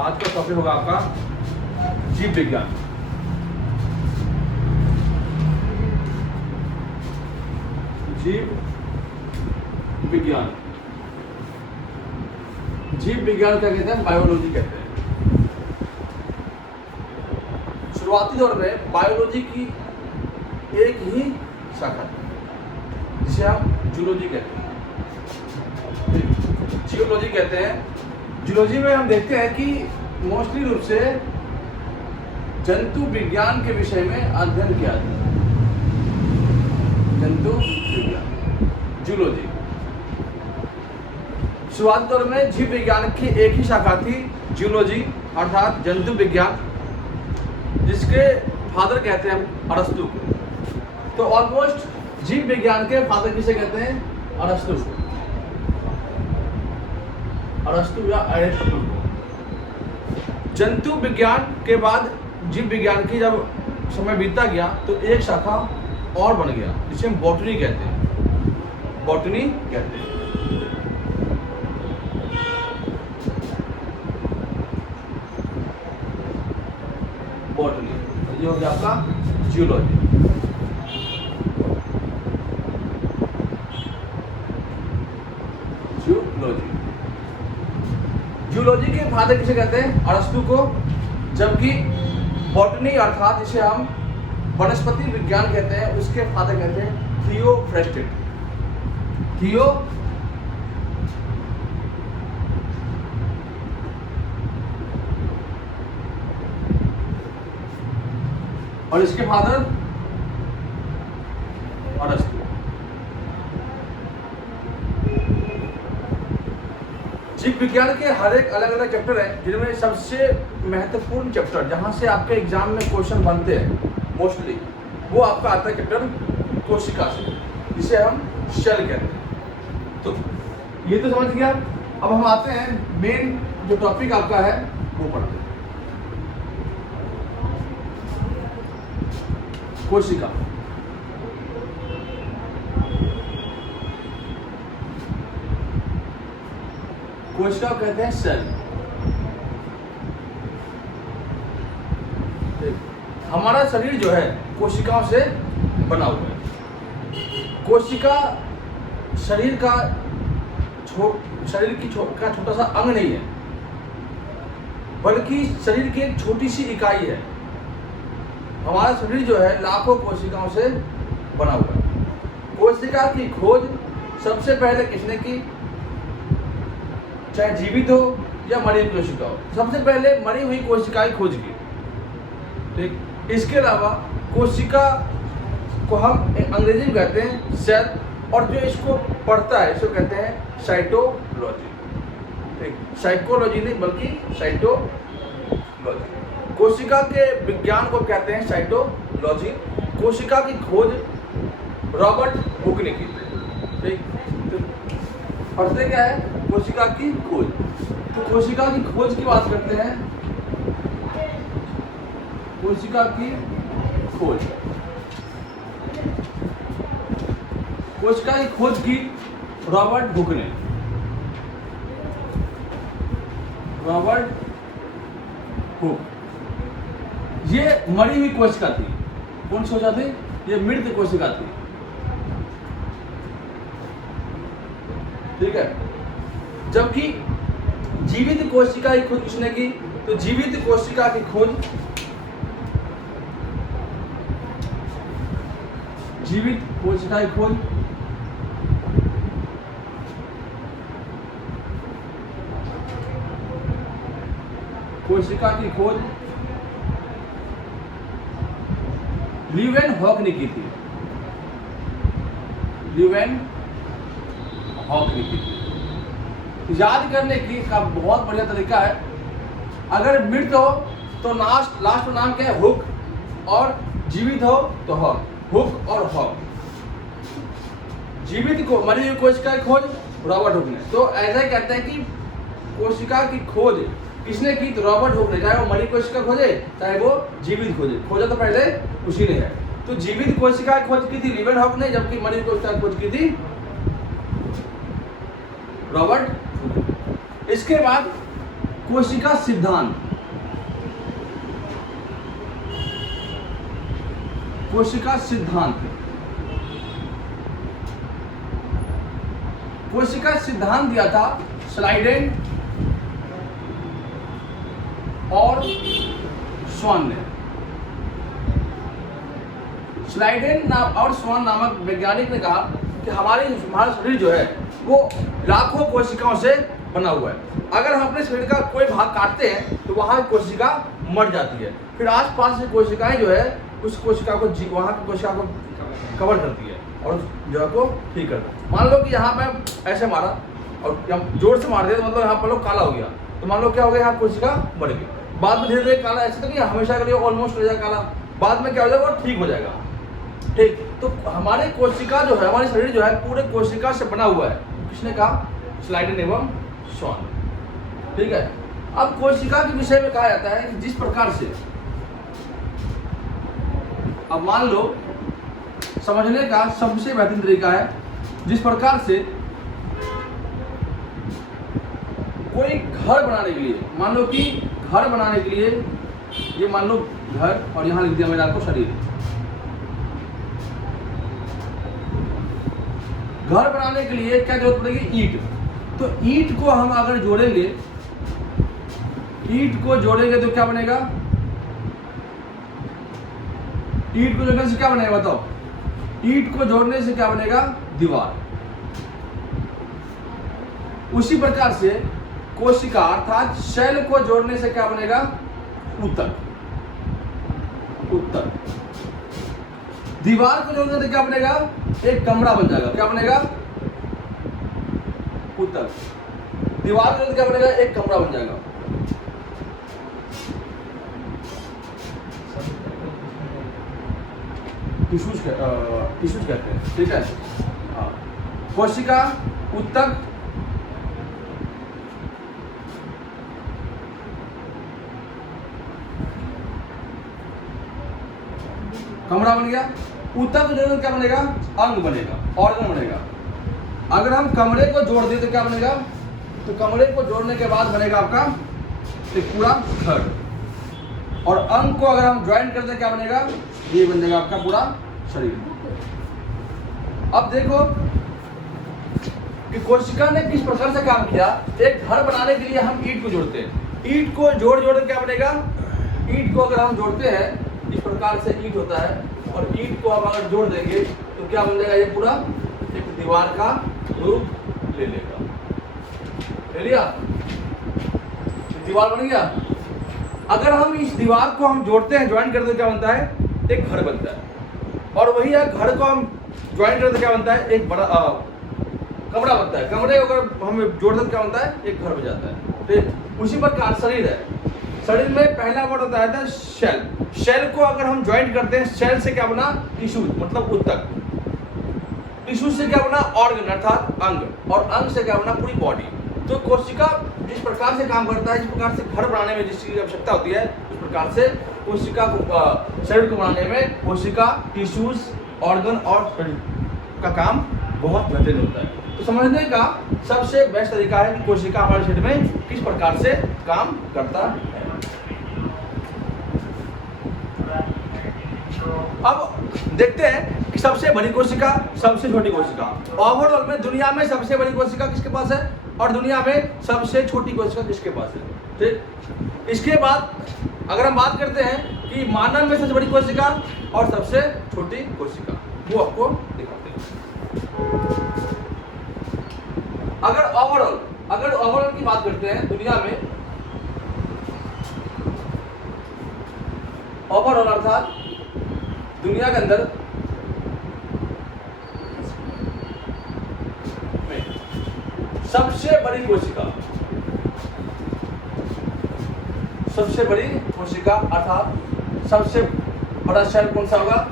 आज का टॉपिक होगा आपका जीव विज्ञान। जीव विज्ञान, जीव विज्ञान क्या कहते हैं? बायोलॉजी कहते हैं। शुरुआती दौर में बायोलॉजी की एक ही शाखा थी जिसे हम जूलॉजी कहते हैं, जियोलॉजी कहते हैं। जूलॉजी में हम देखते हैं कि मोस्टली रूप से जंतु विज्ञान के विषय में अध्ययन किया जाता है। जंतु विज्ञान, जूलॉजी। शुरुआती दौर में जीव विज्ञान की एक ही शाखा थी, जूलॉजी अर्थात जंतु विज्ञान, जिसके फादर कहते हैं हम अरस्तु को। तो ऑलमोस्ट जीव विज्ञान के फादर किसे कहते हैं? अरस्तु को, अरस्तु या अरिस्टोटल को। जंतु विज्ञान के बाद जीव विज्ञान की जब समय बीतता गया तो एक शाखा और बन गया जिसे हम बॉटनी कहते हैं। बॉटनी कहते हैं। बॉटनी, ये हो गया आपका जियोलॉजी। जियोलॉजी, जियोलॉजी के फादर किसे कहते हैं? अरस्तु को। जबकि बॉटनी अर्थात जिसे हम वनस्पति विज्ञान कहते हैं, उसके फादर कहते हैं थियोफ्रेस्टस। थियो और इसके फादर अरस्तु। जीव विज्ञान के हर एक अलग अलग चैप्टर हैं, जिनमें सबसे महत्वपूर्ण चैप्टर जहां से आपके एग्जाम में क्वेश्चन बनते हैं मोस्टली, वो आपका आता है चैप्टर कोशिका से, जिसे हम सेल कहते हैं। तो ये तो समझ गया। अब हम आते हैं मेन जो टॉपिक आपका है वो पढ़ते हैं। कोशिका। कोशिका कहते हैं सेल। हमारा शरीर जो है कोशिकाओं से बना हुआ है। कोशिका शरीर का छोटा सा अंग नहीं है, बल्कि शरीर की एक छोटी सी इकाई है। हमारा शरीर जो है लाखों कोशिकाओं से बना हुआ है। कोशिका की खोज सबसे पहले किसने की? चाहे जीवित हो या मरी हुई कोशिका हो, सबसे पहले मरी हुई कोशिका की खोज की। ठीक। इसके अलावा कोशिका को हम अंग्रेजी में कहते हैं सेल, और जो इसको पढ़ता है इसको कहते हैं साइटोलॉजी। ठीक, साइकोलॉजी नहीं बल्कि साइटोलॉजी। कोशिका के विज्ञान को कहते हैं साइटोलॉजी। कोशिका की खोज रॉबर्ट हुक ने की थी। ठीक, तो पढ़ते क्या है? कोशिका की खोज। तो कोशिका की खोज की बात करते हैं। कोशिका की खोज, कोशिका की खोज की रॉबर्ट हुक ने। रॉबर्ट हुक, ये मरी हुई कोशिका थी। कौन सी कोशिका थी? ये मृत कोशिका थी। ठीक है। जबकि जीवित कोशिका की खोज किसने की? तो जीवित कोशिका की खोज, जीवित कोशिका की खोज कोशिका की खोज ल्यूवेन हॉक ने की थी। ल्यूवेन हॉक ने की थी। याद करने की का बहुत बढ़िया तरीका है। अगर मृत हो तो लास्ट नाम क्या है? हुक, और जीवित हो तो हॉक। हुक और हॉक। जीवित को मरी हुई कोशिका की खोज रॉबर्ट हुक ने। तो ऐसा ही कहते हैं कि कोशिका की खोज किसने की? तो रॉबर्ट हुक ने। चाहे वो मरी कोशिका खोजे चाहे वो जीवित खोजे, खोजा तो पहले उसी ने है। तो जीवित कोशिका की खोज की थी ल्यूवेन हॉक ने, जबकि मरी कोशिका की खोज की थी रॉबर्ट। इसके बाद कोशिका सिद्धांत, कोशिका सिद्धांत, कोशिका सिद्धांत दिया था स्लाइडेन और स्वान ने। स्लाइडेन और स्वान नामक वैज्ञानिक ने कहा कि हमारा शरीर जो है वो लाखों कोशिकाओं से बना हुआ है। अगर हम अपने शरीर का कोई भाग काटते हैं तो वहाँ कोशिका मर जाती है, फिर आसपास की कोशिकाएं जो है उस कोशिका को वहाँ की कोशिका को कवर करती है और जो है को ठीक करता है। मान लो कि यहाँ पे ऐसे मारा और जोर से मार दिया तो मतलब यहाँ पर लोग काला हो गया, तो मान लो क्या हो गया, यहाँ कोशिका मर गई। बाद में धीरे धीरे काला, ऐसा तो नहीं हमेशा के लिए ऑलमोस्ट हो जाएगा काला, बाद में क्या हो जाएगा वो ठीक हो जाएगा। ठीक, तो हमारे कोशिका जो है, हमारे शरीर जो है पूरे कोशिका से बना हुआ है। किसने कहा? स्लाइडेन एवं स्वान। ठीक है, अब कोशिका के विषय में कहा जाता है कि जिस प्रकार से, अब मान लो समझने का सबसे बेहतरीन तरीका है, जिस प्रकार से कोई घर बनाने के लिए, मान लो कि घर बनाने के लिए ये मान लो घर और यहां लिख दिया मैंने आपको शरीर। घर बनाने के लिए क्या जरूरत पड़ेगी? ईंट। तो ईंट को हम अगर जोड़ेंगे, ईंट को जोड़ेंगे तो क्या बनेगा? ईंट को जोड़ने से क्या बनेगा बताओ? ईंट को जोड़ने से क्या बनेगा? दीवार। उसी प्रकार से कोशिका अर्थात सेल को जोड़ने से क्या बनेगा? ऊतक। ऊतक। दीवार को जोड़ने से क्या बनेगा? एक कमरा बन जाएगा। क्या बनेगा? ऊतक। दीवार को जोड़ने से क्या बनेगा? एक कमरा बन जाएगा। टिश्यूज कहते हैं। ठीक है, कोशिका, ऊतक, कमरा बन गया। ऊतक को जोड़ने क्या बनेगा? अंग बनेगा, ऑर्गन बनेगा। अगर हम कमरे को जोड़ दें तो क्या बनेगा? तो कमरे को जोड़ने के बाद बनेगा आपका एक पूरा घर। और अंग को अगर हम ज्वाइन कर दें क्या बनेगा? ये बन जाएगा आपका पूरा शरीर। अब देखो कि कोशिका ने किस प्रकार से काम किया। एक घर बनाने के लिए हम ईंट को जोड़ते हैं, ईंट को जोड़ क्या बनेगा? ईंट को अगर हम जोड़ते हैं इस प्रकार से ईंट होता है, और ईंट को हम अगर जोड़ देंगे तो क्या बन जाएगा? ये पूरा एक दीवार का रूप ले लेगा। ले लिया, दीवार बन गया। अगर हम इस दीवार को हम जोड़ते हैं, ज्वाइन करते हैं, क्या बनता है? एक घर बनता है। और वही है, घर को हम ज्वाइन करते क्या बनता है? एक बड़ा कमरा बनता है। कमरे को अगर हम जोड़ते क्या बनता है? एक घर बन जाता है। तो उसी प्रकार शरीर है। शरीर में पहला वर्ड होता है सेल। सेल को अगर हम ज्वाइंट करते हैं, सेल से क्या बना? टिश्यू, मतलब ऊतक। टिश्यू से क्या बना? ऑर्गन अर्थात अंग, और अंग से क्या बना? पूरी बॉडी। तो कोशिका जिस प्रकार से काम करता है, जिस प्रकार से घर बनाने में जिस चीज की आवश्यकता होती है, उस प्रकार से कोशिका को, शरीर को बनाने में कोशिका, टिश्यूज, ऑर्गन और शरीर का काम बहुत बेहतरीन होता है। तो समझने का सबसे बेस्ट तरीका है कि कोशिका हमारे शरीर में किस प्रकार से काम करता है। अब देखते हैं कि सबसे बड़ी कोशिका, सबसे छोटी कोशिका। ओवरऑल में दुनिया में सबसे बड़ी कोशिका किसके पास है और दुनिया में सबसे छोटी कोशिका किसके पास है? ठीक, इसके बाद अगर हम बात करते हैं कि मानव में सबसे बड़ी कोशिका और सबसे छोटी कोशिका, वो आपको दिखाते हैं। अगर ओवरऑल की बात करते हैं दुनिया में, ओवरऑल अर्थात दुनिया के अंदर सबसे बड़ी कोशिका, सबसे बड़ी कोशिका अर्थात सबसे बड़ा सेल कौन सा होगा?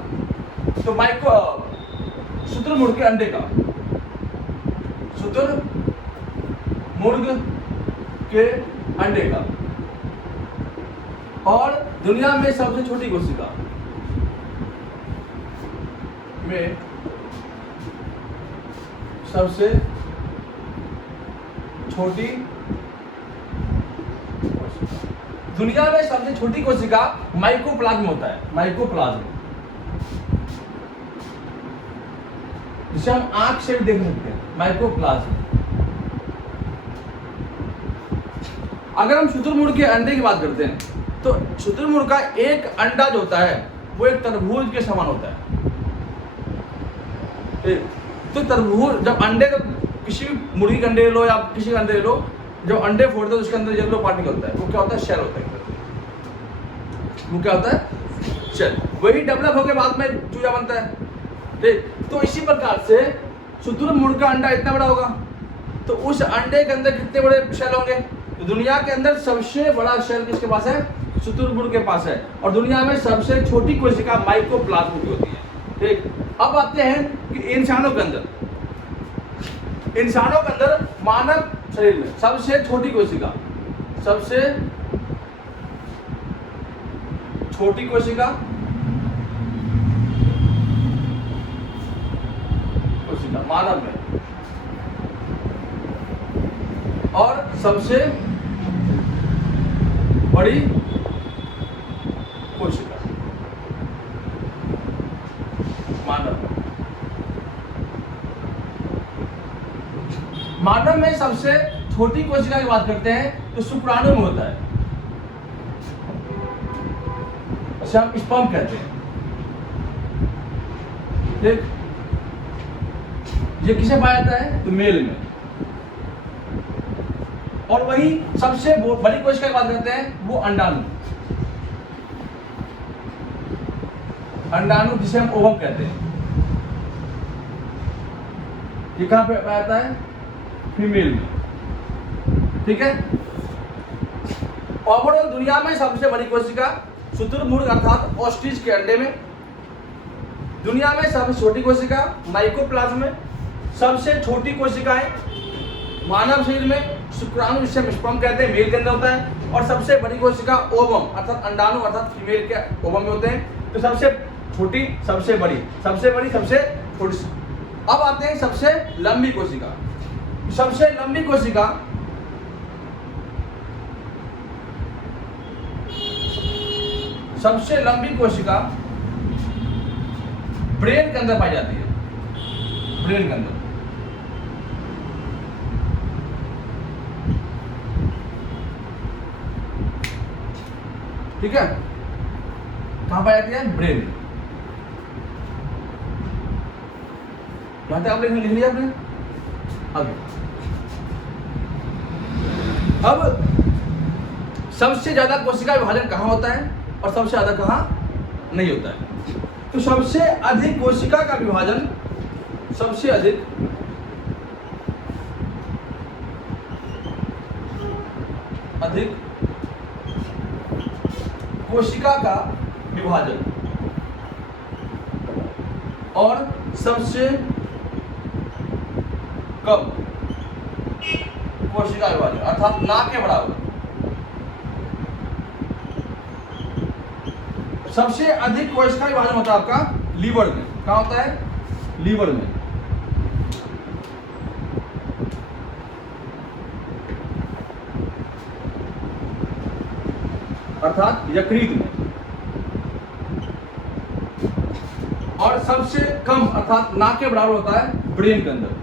तो शुतुरमुर्ग के अंडे का, शुतुरमुर्ग के अंडे का। और दुनिया में सबसे छोटी कोशिका में सबसे छोटी दुनिया में सबसे छोटी कोशिका माइकोप्लाज्म होता है, माइकोप्लाज्म, जिसे हम आंख से भी देख सकते हैं, माइकोप्लाज्म। अगर हम शुतुरमुर्ग के अंडे की बात करते हैं तो शुतुरमुर्ग का एक अंडा जो होता है वो एक तरबूज के समान होता है। तो तरबूज जब अंडे, तो किसी भी मुर्गी के अंडे ले लो या किसी का अंडे ले लो, जब अंडे फोड़ते हैं तो उसके अंदर येलो पार्टिकल होता है, वो क्या होता है, शेल होता है। वो क्या होता है, शेल। वही डेवलप होकर बाद में चूजा बनता है। ठीक, तो इसी प्रकार से शुतुरमुर्ग का अंडा इतना बड़ा होगा तो उस अंडे के अंदर कितने बड़े शेल होंगे। तो दुनिया के अंदर सबसे बड़ा शेल किसके पास है, शुतुरमुर्ग के पास है। और दुनिया में सबसे छोटी कोशिका माइकोप्लाज्म की होती है। ठीक, अब आते हैं कि इंसानों के अंदर, इंसानों के अंदर मानव शरीर में सबसे छोटी कोशिका, सबसे छोटी कोशिका, कोशिका मानव में, और सबसे बड़ी कोशिका मानव। मानव में सबसे छोटी कोशिका की बात करते हैं तो शुक्राणु में होता है, उसे हम स्पर्म कहते हैं। ठीक, ये किसे पाया जाता है, तो मेल में। और वही सबसे बड़ी कोशिका की बात करते हैं वो अंडाणु, अंडाणु जिसे हम ओवम कहते हैं। ये कहां पे पाया जाता है, फीमेल में। ठीक है, ओवरऑल दुनिया में सबसे बड़ी कोशिका शुतुरमुर्ग अर्थात ऑस्ट्रिच के अंडे में, दुनिया में सबसे छोटी कोशिका माइकोप्लाज्म में, सबसे छोटी कोशिकाएं मानव शरीर में शुक्राणु जिसे हम स्पर्म कहते हैं, मेल के अंदर होता है। और सबसे बड़ी कोशिका ओवम अर्थात अंडाणु अर्थात फीमेल के ओवम में होते हैं। तो सबसे छोटी, सबसे बड़ी, सबसे बड़ी, सबसे छोटी। अब आते हैं सबसे लंबी कोशिका। सबसे लंबी कोशिका सबसे लंबी कोशिका ब्रेन के अंदर पाई जाती है, ब्रेन के अंदर। ठीक है, कहां पाई जाती है, ब्रेन। यहां तक आपने लिख लिया आपने। आगे अब सबसे ज्यादा कोशिका विभाजन कहां होता है और सबसे ज्यादा कहां नहीं होता है। तो सबसे अधिक कोशिका का विभाजन, सबसे अधिक कोशिका का विभाजन और सबसे कम कोशिका विभाजन अर्थात ना के बराबर। सबसे अधिक कोशिका विभाजन होता है आपका लीवर में। कहां होता है, लीवर में। अर्थात यकृत में। और सबसे कम अर्थात ना के बराबर होता है ब्रेन के अंदर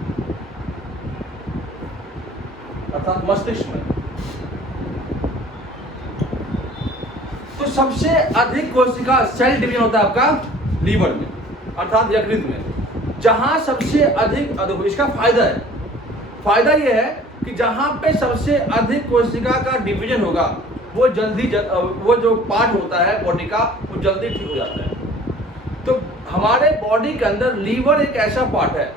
अर्थात मस्तिष्क में। तो सबसे अधिक कोशिका सेल डिवीजन होता है आपका लीवर में अर्थात यकृत में। जहां सबसे अधिक, इसका फायदा है, फायदा यह है कि जहां पे सबसे अधिक कोशिका का डिवीजन होगा वो जल्दी वो जो पार्ट होता है बॉडी का वो जल्दी ठीक हो जाता है। तो हमारे बॉडी के अंदर लीवर एक ऐसा पार्ट है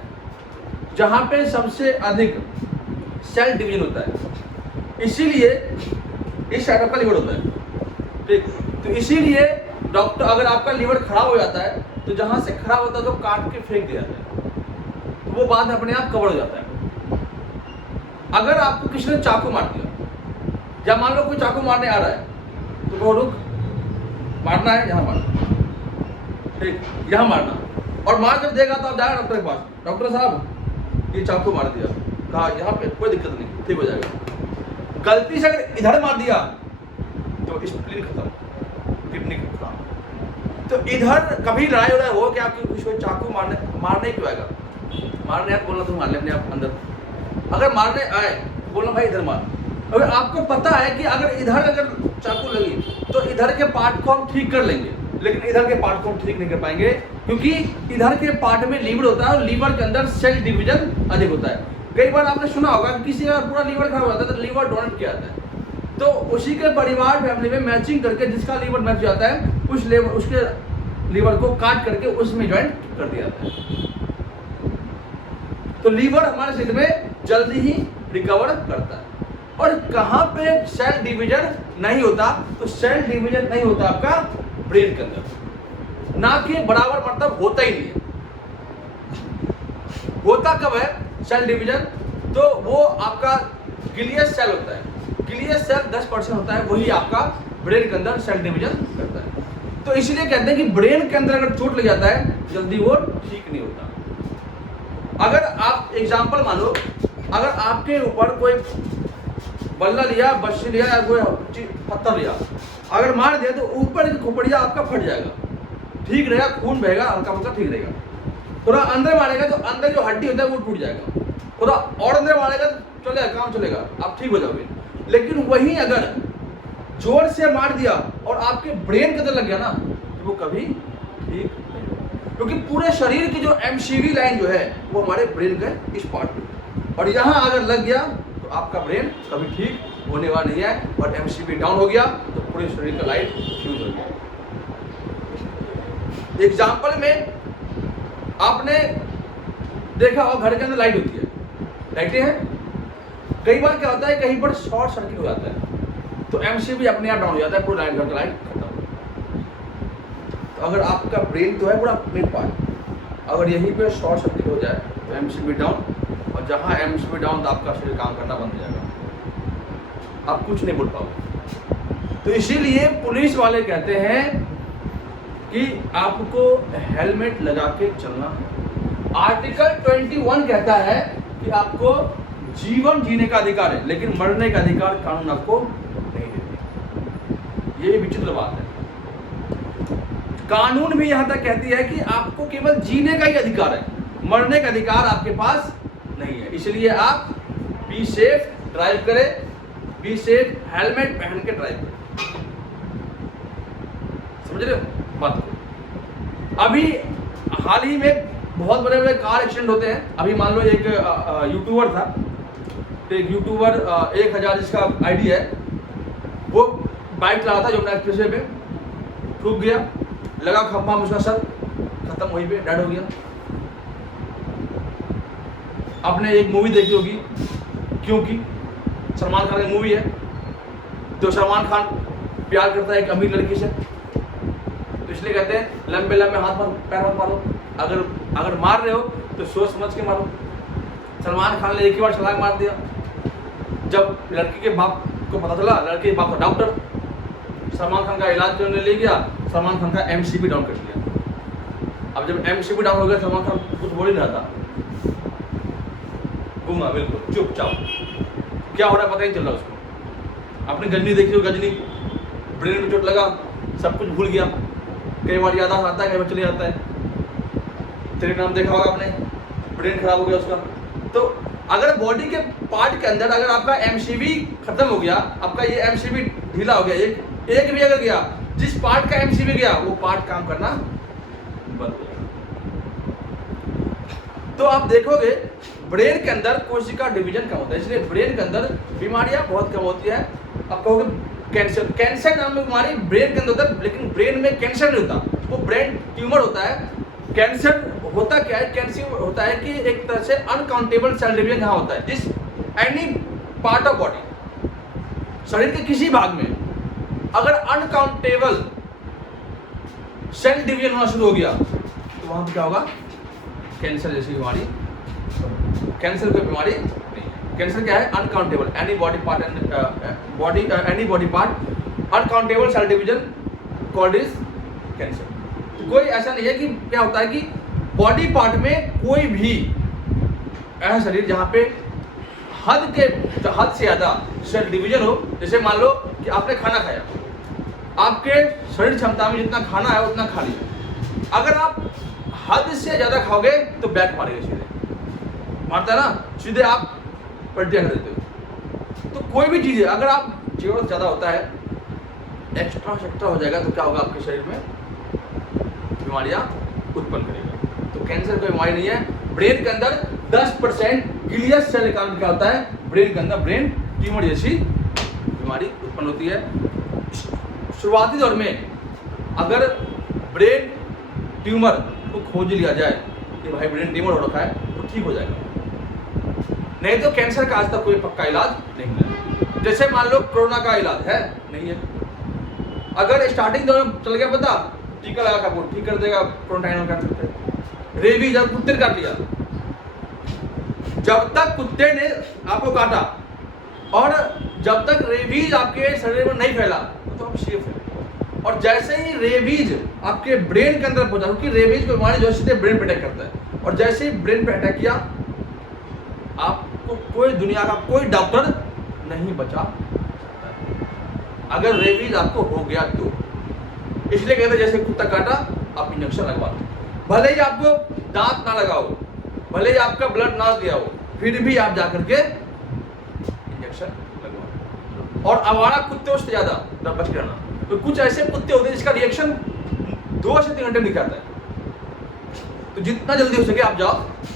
जहां पे सबसे अधिक सेल डिवीजन होता है, इसीलिए इस साइड का लीवर होता है। ठीक, तो इसीलिए डॉक्टर, अगर आपका लीवर खराब हो जाता है तो जहां से खराब होता है तो काट के फेंक दिया जाता है, तो वो बाद में अपने आप कवर हो जाता है। अगर आपको किसी ने चाकू मार दिया, या मान लो कोई चाकू मारने आ रहा है तो वो रुक, मारना है यहाँ मारना, ठीक, यहाँ मारना। और मार जब देगा तो आप जाएगा डॉक्टर के पास, डॉक्टर साहब ये चाकू मार दिया, कहा यहाँ पे कोई दिक्कत नहीं, ठीक हो जाएगा। गलती से अगर इधर मार दिया तो स्प्लीन खत्म, किडनी खत्म। तो इधर कभी लड़ाई वड़ाई हो कि आपकी कुछ चाकू मारने क्यों आएगा? मारने आए बोलना, तुम मार ले अपने आप अंदर। अगर मारने आए बोलना भाई इधर मार। अगर आपको पता है कि अगर चाकू लगी तो इधर के पार्ट को हम ठीक कर लेंगे, लेकिन इधर के पार्ट को हम ठीक नहीं कर पाएंगे, क्योंकि इधर के पार्ट में लीवर होता है और लीवर के अंदर सेल डिवीजन अधिक होता है। कई बार आपने सुना होगा कि किसी का पूरा लीवर खराब होता है तो लीवर डोनेट किया जाता है, तो उसी के परिवार फैमिली में मैचिंग करके जिसका लीवर मैच जाता है उसके लीवर को काट करके उसमें ज्वाइंट कर दिया जाता है। तो लीवर हमारे शरीर में जल्दी ही रिकवर करता है। और कहाँ पे सेल डिवीजन नहीं होता? तो सेल डिवीजन नहीं होता आपका ब्रेन के अंदर, ना कि बराबर, मतलब होता ही नहीं है। होता कब है सेल डिवीजन? तो वो आपका ग्लियल सेल होता है, ग्लियल सेल 10% होता है, वही आपका ब्रेन के अंदर सेल डिवीजन करता है। तो इसीलिए कहते हैं कि ब्रेन के अंदर अगर चोट लग जाता है जल्दी वो ठीक नहीं होता। अगर आप एग्जाम्पल मानो, अगर आपके ऊपर कोई बल्ला लिया, बच्ची लिया या कोई पत्थर लिया, अगर मार दिया तो ऊपर की खोपड़िया आपका फट जाएगा, ठीक रहेगा, खून बहेगा, हल्का हल्का ठीक रहेगा। थोड़ा अंदर मारेगा तो अंदर जो हड्डी होता है वो टूट जाएगा, थोड़ा और अंदर मारेगा तो चलेगा, काम चलेगा, आप ठीक हो जाओगे। लेकिन वहीं अगर जोर से मार दिया और आपके ब्रेन के अंदर लग गया ना, तो वो कभी ठीक नहीं, क्योंकि पूरे शरीर की जो एमसीवी लाइन जो है वो हमारे ब्रेन के इस पार्ट में, और यहाँ अगर लग गया तो आपका ब्रेन कभी ठीक होने वाला नहीं है, और एमसीवी डाउन हो गया तो पूरे शरीर का लाइट फ्यूज हो गया। एग्जाम्पल में आपने देखा हो घर के अंदर लाइट होती है, लाइटें हैं, कई बार क्या होता है कहीं पर शॉर्ट सर्किट हो जाता है तो एमसीवी अपने आप डाउन हो जाता है, पूरा घर का लाइट खत्म। तो अगर आपका ब्रेन तो है पूरा मेन पार्ट, अगर यहीं पे शॉर्ट सर्किट हो जाए तो एमसीवी डाउन, और जहाँ एमसीवी डाउन तो आपका शरीर काम करना बंद हो जाएगा, आप कुछ नहीं बोल पाओगे। तो इसीलिए पुलिस वाले कहते हैं कि आपको हेलमेट लगा के चलना है। आर्टिकल 21 कहता है कि आपको जीवन जीने का अधिकार है, लेकिन मरने का अधिकार कानून आपको नहीं देती। ये विचित्र बात है। कानून भी यहां तक कहती है कि आपको केवल जीने का ही अधिकार है, मरने का अधिकार आपके पास नहीं है। इसलिए आप बी सेफ ड्राइव करें, बी सेफ, हेलमेट पहन के ड्राइव करें। समझ रहे हो बात को? अभी हाल ही में बहुत बड़े बड़े कार एक्सीडेंट होते हैं। अभी मान लो एक यूट्यूबर था, तो एक यूट्यूबर 1000 जिसका आईडी है, वो बाइक चला था यमुना एक्सप्रेसवे पे, ठुक गया, लगा खंभा में, उसका सर खत्म, वहीं पे डेड हो गया। आपने एक मूवी देखी होगी क्योंकि, सलमान खान की मूवी है, तो सलमान खान प्यार करता है एक अमीर लड़की से, तो इसलिए कहते हैं लंबे लंबे हाथ मत पैर मत मारो, अगर मार रहे हो तो सोच समझ के मारो। सलमान खान ने एक ही बार छलांग मार दिया। जब लड़की के बाप को पता चला, लड़के के बाप का डॉक्टर सलमान खान का इलाज करने ले गया, सलमान खान का एमसीवी डाउन कर दिया। अब जब एमसीवी डाउन हो गया, सलमान खान कुछ बोल ही नहीं रहा था, घूमा बिल्कुल चुपचाप, क्या हो रहा है पता ही नहीं चल रहा उसको। आपने गजनी देखी हो, गजनी, ब्रेन में चोट लगा, सब कुछ भूल गया, कई बार याद आता है, कई बार चले जाता है। तेरे नाम देखा होगा आपने, ब्रेन खराब हो गया उसका। तो अगर बॉडी के पार्ट के अंदर अगर आपका एमसीवी खत्म हो गया, आपका ये एमसीवी ढीला हो गया, एक भी अगर गया, जिस पार्ट का एमसीवी गया वो पार्ट काम करना बंद हो गया। तो आप देखोगे ब्रेन के अंदर कोशिका डिवीजन कम होता है, इसलिए ब्रेन के अंदर बीमारियां बहुत कम होती है। आप कहोगे कैंसर नाम की बीमारी ब्रेन के अंदर होता है, लेकिन ब्रेन में कैंसर नहीं होता, वो ब्रेन ट्यूमर होता है। कैंसर होता क्या है? कैंसर होता है कि एक तरह से अनकाउंटेबल सेल डिवीजन यहाँ होता है, जिस एनी पार्ट ऑफ बॉडी, शरीर के किसी भाग में अगर अनकाउंटेबल सेल डिवीजन होना शुरू हो गया तो वहां पर क्या होगा? कैंसर जैसी बीमारी। कैंसर कोई बीमारी नहीं है। कैंसर क्या है? Uncountable any body part any body part uncountable cell division called is cancer. कोई ऐसा नहीं है कि क्या होता है कि बॉडी पार्ट में कोई भी ऐसा शरीर जहां पे हद से ज्यादा सेल डिवीजन हो। जैसे मान लो कि आपने खाना खाया, आपके शरीर क्षमता में जितना खाना है उतना खा लिया। अगर आप हद से ज़्यादा खाओगे तो बैक मारेगा, सीधे मारता है ना, सीधे आप पलटियाँ कर देते हो। तो कोई भी चीज़ है अगर आप ज़रूरत ज़्यादा होता है, एक्स्ट्रा हो जाएगा तो क्या होगा, आपके शरीर में बीमारियाँ उत्पन्न करेगा। तो कैंसर कोई बीमारी नहीं है। ब्रेन के अंदर 10% ग्लियल सेल के कारण क्या होता है, ब्रेन के अंदर ब्रेन ट्यूमर जैसी बीमारी उत्पन्न होती है। शुरुआती दौर में अगर ब्रेन ट्यूमर को खोज लिया जाए कि भाई ब्रेन ट्यूमर हो रखा है तो ठीक हो जाएगा, नहीं तो कैंसर का आज तक कोई पक्का इलाज नहीं मिला। जैसे मान लो कोरोना का इलाज है नहीं है, अगर स्टार्टिंग दौर में चल गया पता, टीका लगा का ठीक कर देगा, क्वारंटाइन कर सकते हैं। रेबीज जब कुत्ते ने काट लिया, जब तक कुत्ते ने आपको काटा और जब तक रेबीज आपके शरीर में नहीं फैला तो आप सेफ है। और जैसे ही रेबीज आपके ब्रेन के अंदर पहुंचा, क्योंकि रेबीज को बीमारी जो सीधे ब्रेन पे अटैक करता है, और जैसे ही ब्रेन पे अटैक किया आपको कोई दुनिया का कोई डॉक्टर नहीं बचा सकता अगर रेबीज आपको हो गया तो। इसलिए कहते हैं जैसे कुत्ता काटा आप इंजेक्शन लगवा दो, भले ही आपको दांत ना लगाओ, भले ही आपका ब्लड ना गया हो, फिर भी आप जाकर के इंजेक्शन लगवाओ। और आवारा कुत्ते से ज्यादा बच के रहना, तो कुछ ऐसे कुत्ते होते हैं जिसका रिएक्शन 2 से 3 घंटे में दिखाता है। तो जितना जल्दी हो सके आप जाओ,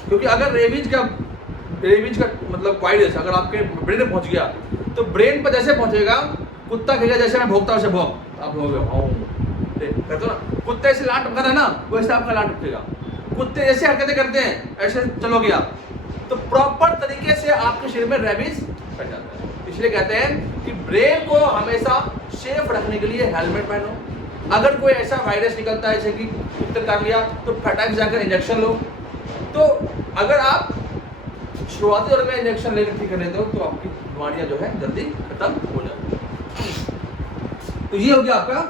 क्योंकि अगर रेबीज का मतलब वायरस अगर आपके ब्रेन में पहुंच गया तो ब्रेन पर जैसे पहुंचेगा, कुत्ता कहेगा जैसे मैं भोगता हूं वैसे भोग, आप कहते हो ना, कुत्ते ऐसे लाट टपकाता है ना, वैसे आपका लाट टपकेगा। कुत्ते ऐसे हरकतें करते हैं, ऐसे चलोगे आप तो प्रॉपर तरीके से आपके शरीर में रेबीज फैल जाता है। इसलिए कहते हैं कि ब्रेन को हमेशा सेफ रखने के लिए हेलमेट पहनो। अगर कोई ऐसा वायरस निकलता है जैसे कि कुत्ते काट लिया तो फटाक जाकर इंजेक्शन लो। तो अगर आप शुरुआती दौर में इंजेक्शन लेकर ठीक कर लेते हो तो आपकी बीमारियां जो है जल्दी खत्म हो जाती है। तो ये हो गया आपका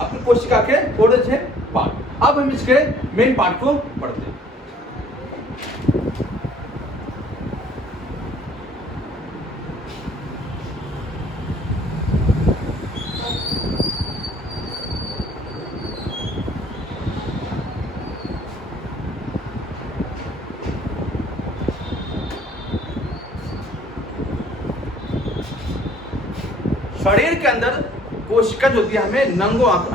अपनी कोशिका के थोड़े से पार्ट। अब हम इसके मेन पार्ट को पढ़ते हैं। शरीर के अंदर कोशिका जो होती है हमें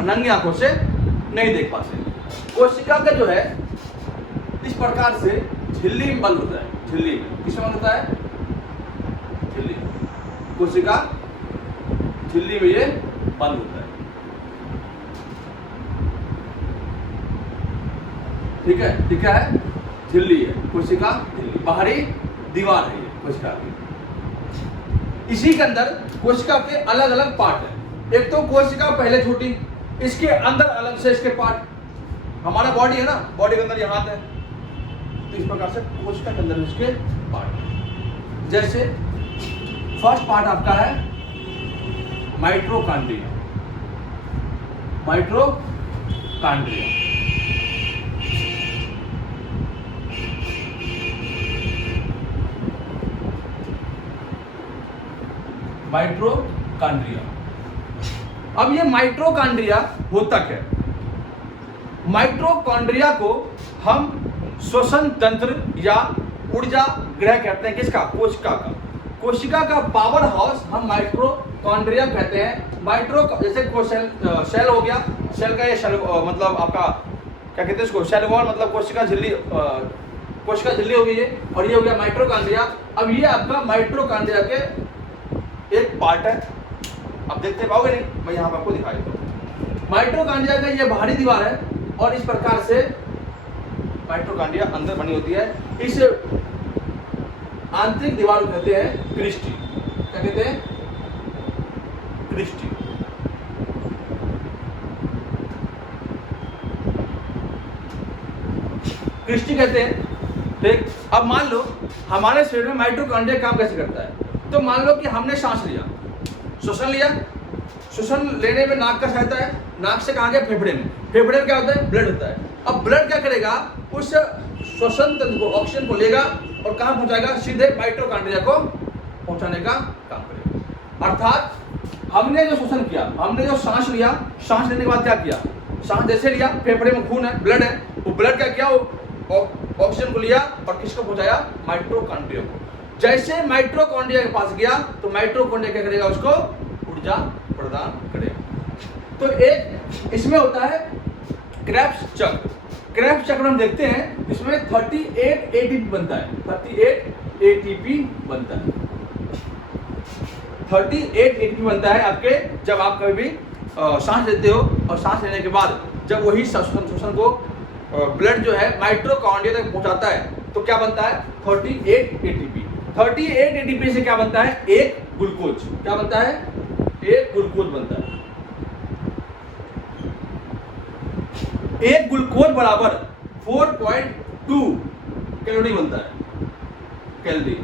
नंगी आंखों से नहीं देख पाते। कोशिका का जो है इस प्रकार से झिल्ली में बंद होता है। झिल्ली में किसमें बंद होता है? झिल्ली। कोशिका झिल्ली में ये बंद होता है, ठीक है। ठीक है, झिल्ली है कोशिका, झिल्ली बाहरी दीवार है ये कोशिका की। इसी के अंदर कोशिका के अलग अलग पार्ट है। एक तो कोशिका पहले छोटी, इसके अंदर अलग से इसके पार्ट। हमारा बॉडी है ना, बॉडी के अंदर ये हाथ है, तो इस प्रकार से कोशिका के अंदर इसके पार्ट। जैसे फर्स्ट पार्ट आपका है माइटोकॉन्ड्रिया। Mitochondria mitochondria. अब ये माइटोकॉन्ड्रिया होता क्या? माइटोकॉन्ड्रिया को हम श्वसन तंत्र या ऊर्जा गृह कहते हैं। किसका? कोशिका का। कोशिका का पावर हाउस हम माइटोकॉन्ड्रिया कहते हैं। जैसे सेल हो गया, सेल का ये सेल मतलब आपका क्या कहते हैं इसको, सेल वॉल मतलब कोशिका झिल्ली हो गई है, और ये हो गया माइटोकॉन्ड्रिया। अब ये आपका माइटोकॉन्ड्रिया के एक पार्ट है, अब देखते पाओगे नहीं, मैं यहाँ पर आपको दिखाई देता हूँ। माइटोकॉन्ड्रिया का ये बाहरी दीवार है, और इस प्रकार से माइटोकॉन्ड्रिया अंदर बनी होती है। इस आंतरिक दीवार को कहते हैं क्रिस्टी। क्या कहते हैं? क्रिस्टी। क्रिस्टी कहते हैं। ठीक, अब मान लो हमारे शरीर में माइटोकॉन्ड्रिया काम कैसे करता है। तो मान लो कि हमने सांस लिया, श्वसन लिया, श्वसन लेने में नाक का सहायता है, नाक से कहाँ गया? फेफड़े में। फेफड़े में क्या होता है? ब्लड होता है। अब ब्लड क्या करेगा? उस श्वसन तंत्र को, ऑक्सीजन को लेगा और कहाँ पहुंचाएगा? सीधे माइटोकॉन्ड्रिया को पहुंचाने का काम करेगा। अर्थात हमने जो शोषण किया, हमने जो सांस लिया, सांस लेने के बाद क्या किया, सांस जैसे लिया, फेफड़े में खून है, ब्लड है, वो ब्लड क्या किया, वो ऑक्सीजन को लिया और किसको पहुंचाया, माइटोकॉन्ड्रिया को। जैसे माइटोकॉन्ड्रिया के पास गया तो माइटोकॉन्ड्रिया क्या करेगा, उसको ऊर्जा प्रदान करेगा। तो एक इसमें होता है क्रेब्स चक्र। क्रेब्स चक्र हम देखते हैं, इसमें 38 एटीपी बनता है, 38 एटीपी बनता है, 38 एटीपी बनता है आपके, जब आप कभी भी सांस लेते हो और सांस लेने के बाद जब वही शोषण को ब्लड जो है माइटोकॉन्ड्रिया तक पहुंचाता है तो क्या बनता है, 38 एटीपी। 38 एटीपी से क्या बनता है, एक ग्लूकोज, क्या बनता है, एक ग्लूकोज बनता है। एक ग्लूकोज बराबर 4.2 कैलोरी बनता है, कैलोरी,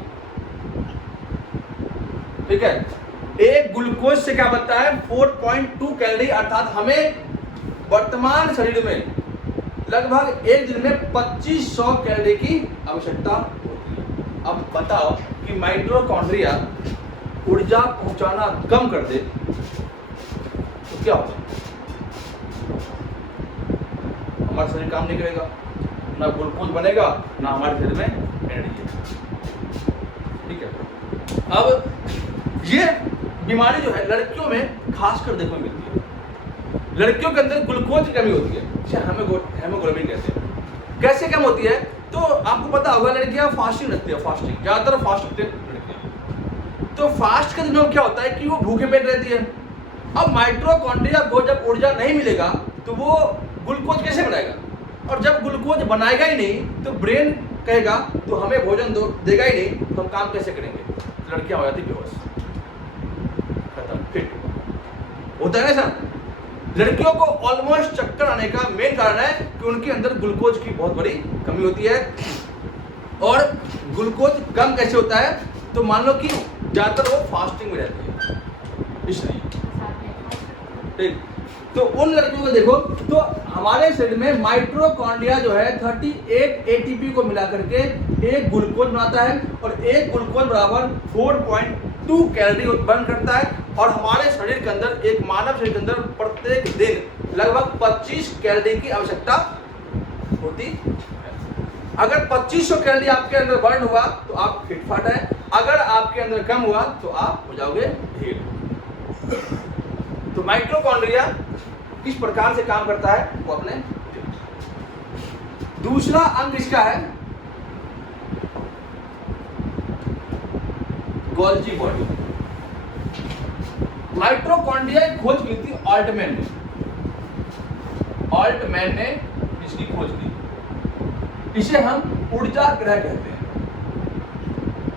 ठीक है। एक ग्लूकोज से क्या बनता है, 4.2 कैलोरी, अर्थात हमें वर्तमान शरीर में लगभग एक दिन में 2500 कैलोरी की आवश्यकता होती है। अब बताओ कि माइटोकॉन्ड्रिया ऊर्जा पहुंचाना कम कर दे तो क्या होगा, हमारा शरीर काम नहीं करेगा, ना ग्लूकोज बनेगा, ना हमारे शरीर में एनर्जी है, ठीक है। अब ये बीमारी जो है लड़कियों में खासकर देखने को मिलती है। लड़कियों के अंदर ग्लूकोज की कमी होती है, जिसे हेमोग्लोबिन कहते हैं। कैसे कम होती है, तो आपको पता होगा लड़कियां फास्टिंग रखती है, फास्टिंग ज्यादातर फास्ट रखती है लड़कियां। तो फास्ट के दिनों में क्या होता है कि वो भूखे पेट रहती है। अब माइटोकॉन्ड्रिया को जब ऊर्जा नहीं मिलेगा तो वो ग्लूकोज कैसे बनाएगा, और जब ग्लूकोज बनाएगा ही नहीं तो ब्रेन कहेगा तो हमें भोजन देगा ही नहीं, तो हम काम कैसे करेंगे, लड़कियां हो जाती बेहोश, खत्म, फिट होता है ना। लड़कियों को ऑलमोस्ट चक्कर आने का मेन कारण है कि उनके अंदर ग्लूकोज की बहुत बड़ी कमी होती है। और ग्लूकोज कम कैसे होता है, तो मान लो कि ज्यादातर वो फास्टिंग में रहती है, इसलिए, ठीक। तो उन लड़कियों को देखो, तो हमारे शरीर में माइटोकॉन्ड्रिया जो है 38 एटीपी को मिला करके एक ग्लूकोज बनाता है, और एक ग्लूकोज बराबर 4.2 कैलोरी उत्पन्न करता है। और हमारे शरीर के अंदर, एक मानव शरीर के अंदर प्रत्येक दिन लगभग 25 कैलोरी की आवश्यकता होती है। अगर 2500 कैलोरी आपके अंदर बर्न हुआ तो आप फिटफाट है, अगर आपके अंदर कम हुआ तो आप हो जाओगे ढील। तो माइटोकॉन्ड्रिया किस प्रकार से काम करता है वो अपने, दूसरा अंग इसका है गोल्जी बॉडी। माइटोकॉन्ड्रिया की खोज की थी ऑल्टमैन ने, ऑल्टमैन ने इसकी खोज की। इसे हम ऊर्जा ग्रह कहते हैं,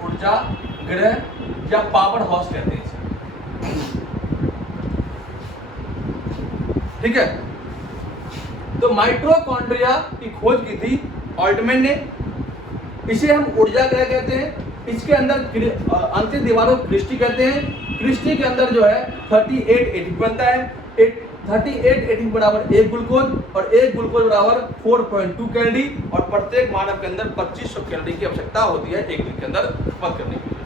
ऊर्जा ग्रह या पावर हाउस कहते हैं इसे, ठीक है। तो माइटोकॉन्ड्रिया की खोज की थी ऑल्टमैन ने, इसे हम ऊर्जा ग्रह कहते हैं। इसके अंदर अंतिम दीवारों को क्रिस्टी कहते हैं। क्रिस्टी के अंदर जो है 38 एटीपी बनता है, 38 एटीपी बराबर एक ग्लूकोज, और एक ग्लूकोज बराबर 4.2 कैलोरी, और प्रत्येक मानव के अंदर 2500 कैलोरी की आवश्यकता होती है एक दिन के अंदर खपत करने के लिए।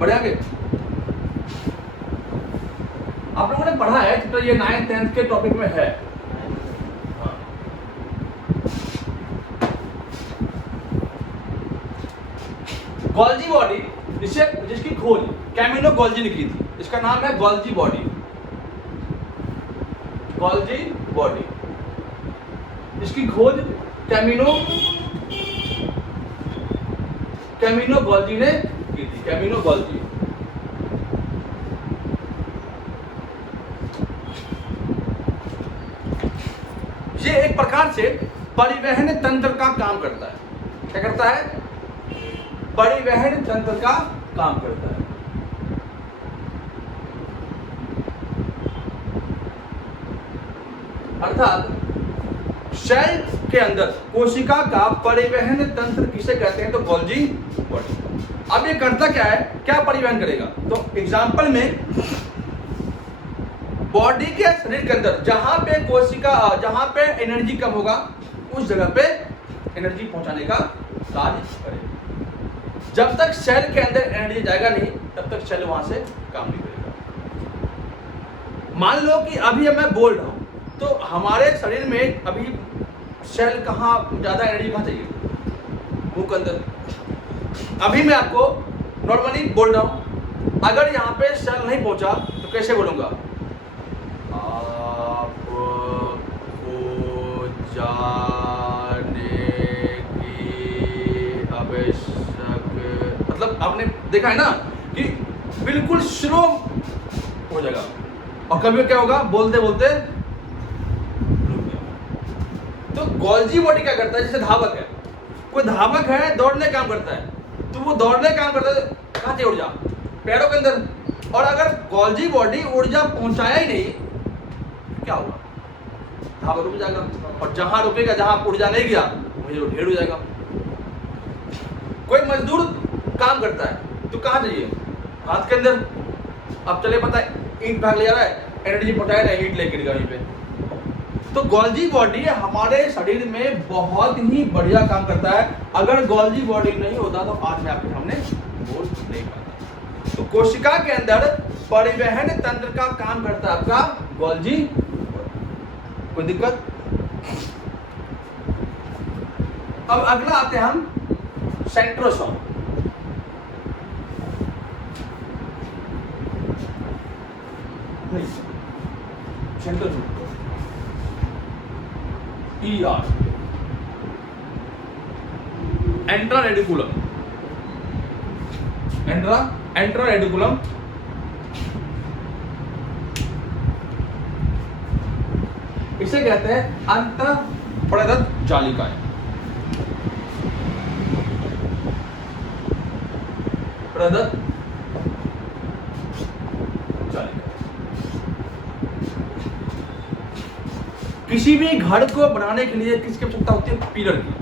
बढ़िया, आप लोगों ने पढ़ा है, तो ये 9th 10th के टॉपिक में है। गोल्जी बॉडी, जिसकी खोज कैमिनो गोल्जी ने की थी, इसका नाम है गोल्जी बॉडी, गोल्जी बॉडी। इसकी खोज कैमिनो गोल्जी ने की थी, कैमिनो गोल्जी। ये एक प्रकार से परिवहन तंत्र का काम करता है। क्या करता है, परिवहन तंत्र का काम करता है। अर्थात सेल के अंदर कोशिका का परिवहन तंत्र किसे कहते हैं, तो गोल्जी बॉडी। अब ये करता क्या है, क्या परिवहन करेगा, तो एग्जाम्पल में बॉडी के शरीर के अंदर जहां पे कोशिका, जहां पे एनर्जी कम होगा उस जगह पे एनर्जी पहुंचाने का कार्य करेगा। जब तक सेल के अंदर एनर्जी जाएगा नहीं तब तक सेल वहां से काम नहीं करेगा। मान लो कि अभी मैं बोल रहा हूं तो हमारे शरीर में अभी सेल कहाँ ज्यादा एनर्जी कहाँ चाहिए, मुंह के अंदर। अभी मैं आपको नॉर्मली बोल रहा हूं, अगर यहाँ पे सेल नहीं पहुंचा तो कैसे बोलूंगा, आपको जाने की आवश्यक, मतलब आपने देखा है ना कि बिल्कुल स्लो हो जाएगा और कभी क्या होगा बोलते बोलते रुक गया। तो गोल्जी बॉडी क्या करता है, जैसे धावक है, कोई धावक है दौड़ने काम करता है, तो वो दौड़ने काम करता है कहाँ से ऊर्जा, पैरों के अंदर। और अगर गोल्जी बॉडी ऊर्जा पहुंचाया ही नहीं क्या होगा, धावक रुक जाएगा, और जहां रुकेगा जहां ऊर्जा नहीं गया वही वो ढेर हो जाएगा। कोई मजदूर काम करता है तो कहाँ चाहिए, हाथ के अंदर। अब चले पता है ईंट भाग ले जा रहा है, एनर्जी पहुंचाया नहीं, ईंट लेकर गया वहीं पे। तो गोल्जी बॉडी हमारे शरीर में बहुत ही बढ़िया काम करता है। अगर गोल्जी बॉडी नहीं होता तो आज मैं आपके सामने बोल नहीं पाता। तो कोशिका के अंदर परिवहन तंत्र का काम करता है आपका गोल्जी। कोई दिक्कत? अब अगला आते हैं हम सेंट्रोसोम। सेंट्रोसोम ER, एंट्रा रेडिकुलम। एंट्रा रेडिकुलम इसे कहते हैं अंतःप्रदत्त जालिकाएं। प्रदत्त जालिकाएं किसी भी घर को बनाने के लिए किसकी आवश्यकता होती है, पिलर की।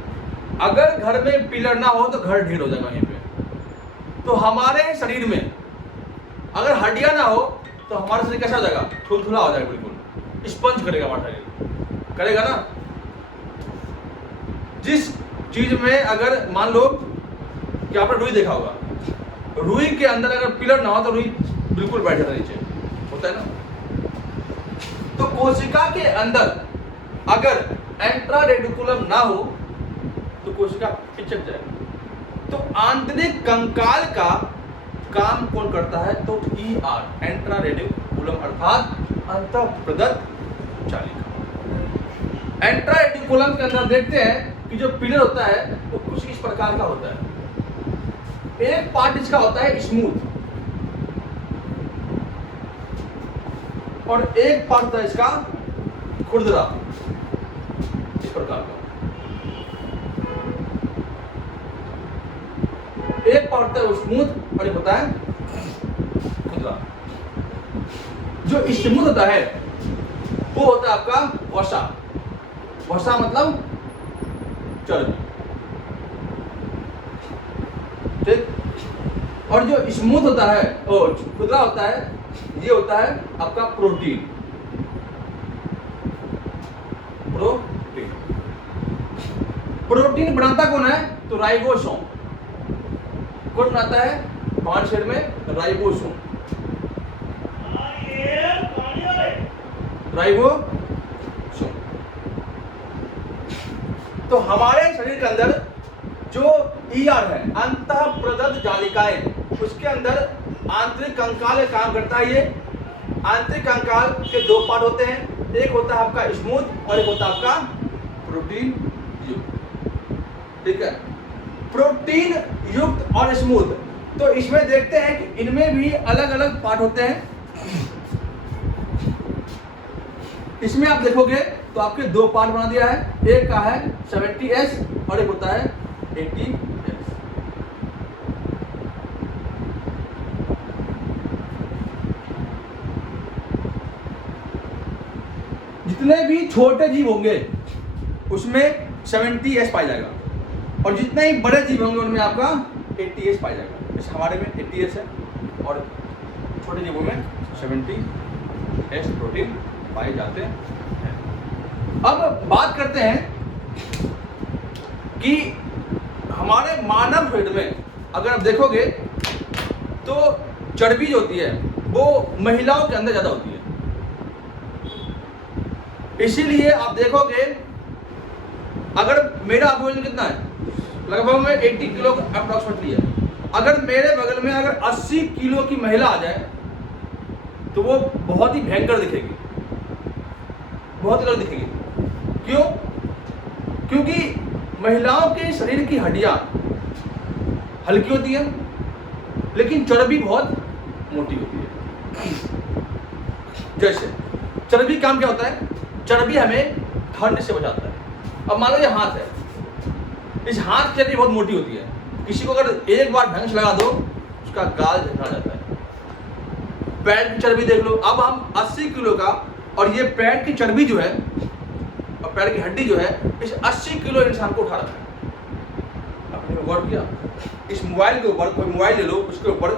अगर घर में पिलर ना हो तो घर ढेर हो जाएगा यहीं पे। तो हमारे शरीर में अगर हड्डियां ना हो तो हमारा शरीर कैसा हो जाएगा, थुलथुला हो जाएगा, बिल्कुल स्पंज करेगा हमारा शरीर, करेगा ना। जिस चीज में अगर मान लो कि आपने रुई देखा होगा, रुई के अंदर अगर पिलर ना हो तो रुई बिल्कुल बैठ जाता नीचे, होता है ना। तो कोशिका के अंदर अगर एंट्रा रेडिकुलम ना हो तो कोशिका पिचक जाएगी। तो आंतरिक कंकाल का काम कौन करता है, तो ER, एंट्रा रेडिकुलम अर्थात अंतःप्रदत्त जालिका। एंट्रा रेडिकुलम के अंदर देखते हैं कि जो पिलर होता है वो कुछ इस प्रकार का होता है। एक पार्ट इसका होता है स्मूथ और एक पार्ट होता है इसका खुरदरा, इस प्रकार का। एक पार्ट होता है वो स्मूथ और एक होता है खुरदरा। जो स्मूथ होता है वो होता है आपका वसा। वसा मतलब चर्बी, ठीक। और जो स्मूथ होता है और खुरदरा होता है, ये होता है आपका प्रोटीन। प्रोटीन बनाता कौन है, तो राइबोसोम। कौन बनाता है, पांच शेर में राइबोसोम। राइबोसोम। तो हमारे शरीर के अंदर जो ER है, अंतःप्रदत्त जालिकाएं, उसके अंदर आंतरिक कंकाल काम करता है। ये आंतरिक कंकाल के दो पार्ट होते हैं, एक होता है आपका स्मूथ और एक होता है आपका प्रोटीन युक्त, ठीक है। प्रोटीन युक्त और स्मूथ, तो इसमें देखते हैं कि इनमें भी अलग अलग पार्ट होते हैं। इसमें आप देखोगे तो आपके दो पार्ट बना दिया है, एक का है 70S और एक होता है 80S। जितने भी छोटे जीव होंगे उसमें 70S पाया जाएगा और जितने ही बड़े जीव होंगे उनमें आपका 80S पाया जाएगा। जैसे हमारे में 80S है और छोटे जीवों में 70S प्रोटीन पाए जाते हैं। अब बात करते हैं कि हमारे मानव शरीर में अगर आप देखोगे तो चर्बी जो होती है वो महिलाओं के अंदर ज़्यादा होती है। इसीलिए आप देखोगे अगर मेरा आप वजन कितना है, लगभग में 80 किलो अप्रॉक्सीमेटली है। अगर मेरे बगल में अगर 80 किलो की महिला आ जाए तो वो बहुत ही भयंकर दिखेगी, बहुत ही अलग दिखेगी। क्यों? क्योंकि महिलाओं के शरीर की हड्डियां हल्की होती है लेकिन चर्बी बहुत मोटी होती है। जैसे चर्बी काम क्या होता है, चर्बी हमें ठंड से बचाता है। अब मान लो ये हाथ है, इस हाथ की चर्बी बहुत मोटी होती है, किसी को अगर एक बार ढंग से लगा दो उसका गाल झकझोर जाता है। पैर की चर्बी देख लो, अब हम 80 किलो का और ये पैर की चर्बी जो है और पैर की हड्डी जो है इस 80 किलो इंसान को उठा रखा है। आपने गौर किया? इस मोबाइल के ऊपर कोई मोबाइल ले लो, उसके ऊपर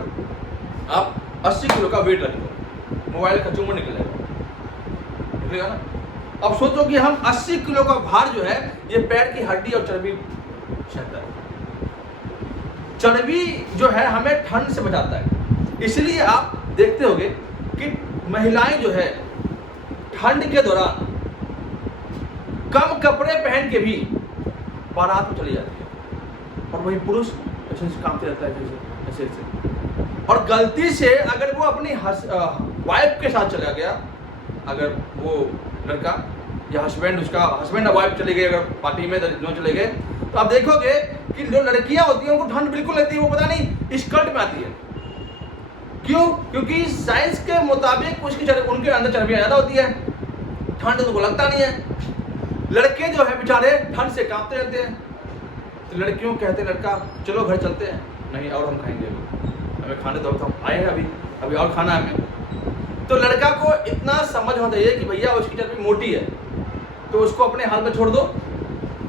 आप 80 किलो का वेट रख दो, मोबाइल का चुम्बन निकलेगा ना। अब सोचो कि हम 80 किलो का भार जो है ये पैर की हड्डी और चर्बी सहता है। चर्बी जो है हमें ठंड से बचाता है। इसलिए आप देखते होंगे कि महिलाएं जो है ठंड के दौरान कम कपड़े पहन के भी बारात में चली जाती है और वही पुरुष ऐसे कामते रहता है ऐसे। और गलती से अगर वो अपनी वाइफ के साथ चला गया, अगर वो लड़का या हस्बैंड और वाइफ चले गए, अगर पार्टी में दोनों चले गए, तो आप देखोगे कि जो लड़कियां होती हैं उनको ठंड बिल्कुल लगती है, वो पता नहीं स्कर्ट में आती है। क्यों? क्योंकि साइंस के मुताबिक उनके अंदर चर्बियां ज्यादा होती है, ठंड उनको लगता नहीं है। लड़के जो है बेचारे ठंड से कांपते रहते हैं। तो लड़कियों कहते हैं लड़का चलो घर चलते हैं, नहीं और हम खाएंगे, हमें खाने दो, हम आए हैं अभी और खाना है हमें। तो लड़का को इतना समझ होना चाहिए कि भैया उसकी चर्बी मोटी है तो उसको अपने हाल में छोड़ दो,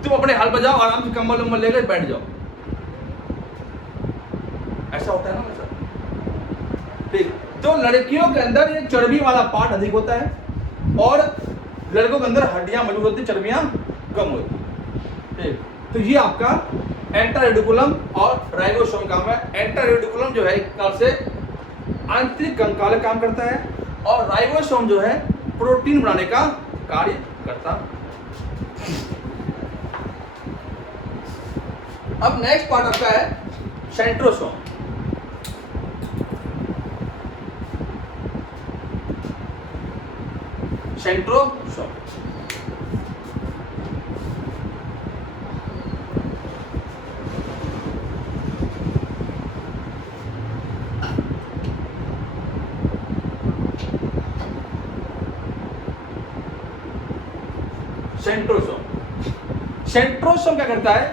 तुम अपने हाल में जाओ, आराम से कंबल उम्बल लेकर बैठ जाओ। ऐसा होता है ना वैसा। ठीक, तो लड़कियों के अंदर ये चर्बी वाला पार्ट अधिक होता है और लड़कों के अंदर हड्डियां मजबूत होती, चर्बियां कम होती। ठीक, तो ये आपका एंट्रारेडिकुलम और राइबोसोम काम है। एंट्रारेडिकुलम जो है एक तरह से आंतरिक कंकाल काम करता है और राइबोसोम जो है प्रोटीन बनाने का कार्य करता है। अब नेक्स्ट पार्ट आपका है सेंट्रोसोम। सेंट्रोसोम सेंट्रोसोम क्या करता है,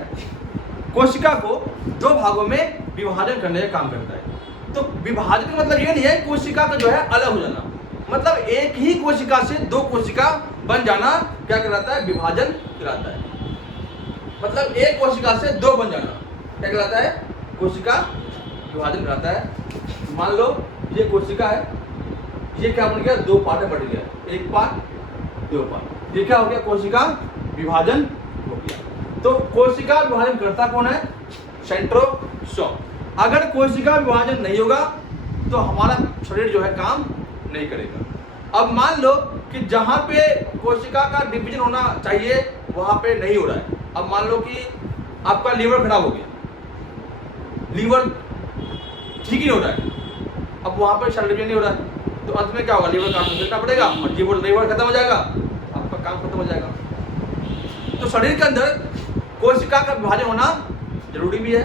कोशिका को दो भागों में विभाजन करने का काम करता है। तो विभाजन का मतलब ये नहीं है कोशिका का जो है अलग हो जाना, मतलब एक ही कोशिका से दो कोशिका बन जाना क्या कहलाता है, विभाजन कहलाता है। मतलब एक कोशिका से दो बन जाना क्या कहलाता है, कोशिका विभाजन कहलाता है। मान लो ये कोशिका है, ये क्या बन गया, दो पार्ट में बट गया, एक पार्ट दो पार्ट, ये क्या हो गया, कोशिका विभाजन हो गया। तो कोशिका विभाजन करता कौन है, सेंट्रोसोम। अगर कोशिका विभाजन नहीं होगा तो हमारा शरीर जो है काम नहीं करेगा। अब मान लो कि जहां पे कोशिका का डिवीजन होना चाहिए वहां पे नहीं हो रहा है। अब मान लो कि आपका लीवर खराब हो गया, लीवर ठीक ही नहीं हो रहा है, अब वहां पे शरीर डिवीजन नहीं हो रहा है, तो अंत में क्या होगा, लीवर काटना पड़ेगा और लीवर खत्म हो जाएगा, आपका काम खत्म हो जाएगा। तो शरीर के अंदर कोशिका का विभाजन होना जरूरी भी है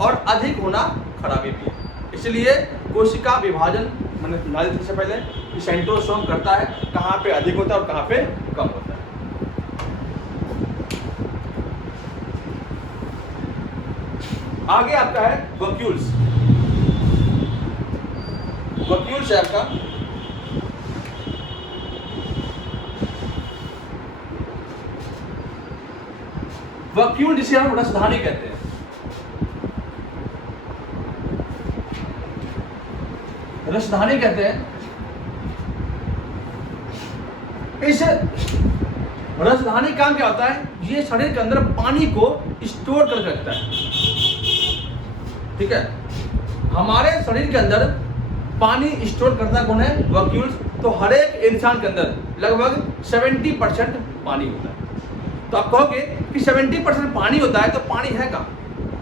और अधिक होना खराबी भी है। इसलिए कोशिका विभाजन मैंने समझा दी से पहले कि सेंट्रोसोम करता है, कहाँ पे अधिक होता है और कहाँ पे कम होता है। आगे आपका है वैक्यूल्स। वैक्यूल्स है आपका वैक्यूल, जिसे हम रसधानी कहते हैं। रसधानी कहते हैं। इस रसधानी काम क्या होता है, ये शरीर के अंदर पानी को स्टोर करके रखता है। ठीक है। हमारे शरीर के अंदर पानी स्टोर करता कौन है? वैक्यूल्स। तो हर एक इंसान के अंदर लगभग 70% पानी होता है। तो आप कहोगे कि 70% पानी होता है, तो पानी है कहाँ?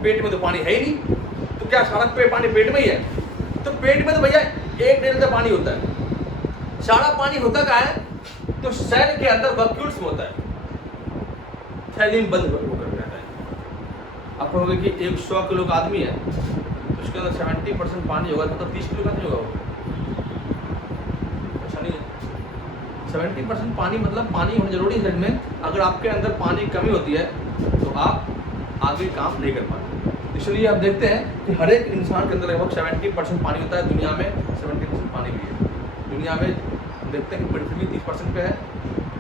पेट में तो पानी है ही नहीं, तो क्या सारा पानी पेट में ही है? तो पेट में तो भैया 1-1.5 लीटर पानी होता है। सारा पानी होता कहाँ है? तो सेल के अंदर वैक्यूल्स में होता है, थैली में बंद होकर रहता है। आप कहोगे कि 100 किलो का आदमी है, तो उसके अंदर 70% पानी होगा, मतलब 30 किलो का नहीं होगा? ऐसा नहीं है। 70% पानी मतलब पानी होना जरूरी है शरीर में। अगर आपके अंदर पानी की कमी होती है तो आप आगे काम नहीं कर पाते। इसलिए आप देखते हैं कि हर एक इंसान के अंदर लगभग 70% पानी होता है। दुनिया में 70% पानी भी है। दुनिया में देखते हैं कि पृथ्वी 30% पे है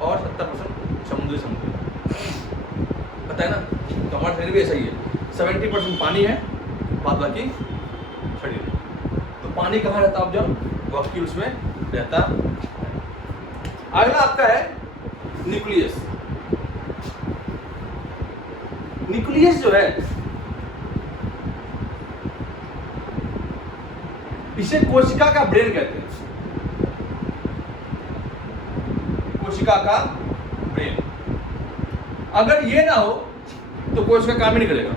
और 70% समुद्र पता है ना। तो हमारा शरीर भी ऐसा ही है, 70% पानी है, बाद बाकी शरीर। तो पानी कहाँ रहता है? आप जब वैक्यूल्स में रहता है। अगला आपका है न्यूक्लियस। न्यूक्लियस जो है, इसे कोशिका का ब्रेन कहते हैं। कोशिका का ब्रेन। अगर ये ना हो तो कोशिका काम ही नहीं करेगा।